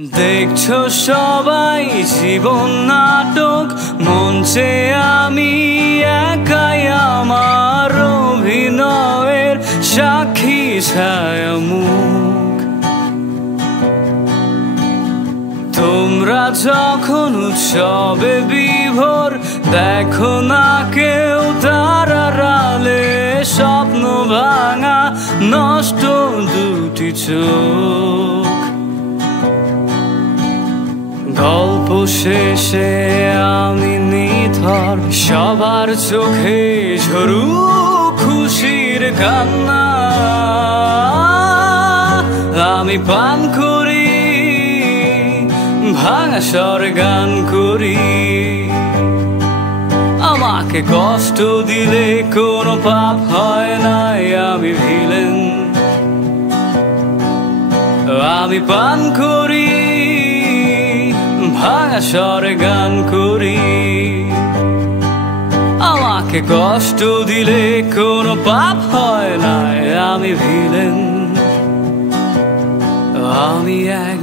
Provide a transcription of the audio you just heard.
দেখছো সবাই জীবন নাটক, মঞ্চে আমি একাই আমার অভিনয়ের সাক্ষী ছায়া মুখ। তোমরা যখন উৎসবে বিভোর, দেখো না কেউ তার আড়ালে স্বপ্ন ভাঙা নষ্ট দুটি চোখ। গল্প শেষে আমি নিথর, সবার চোখে ঝরু খুশির কান্না। আমি পান করি, ভাঙা স্বর গান করি। আমাকে কষ্ট দিলে কোনো পাপ হয় নাই, আমি ভিলেন। আমি পান করি, ভাঙা স্বরে গান করি। আমাকে কষ্ট দিলে কোনো পাপ হয় না, আমি ভিলেন। আমি এক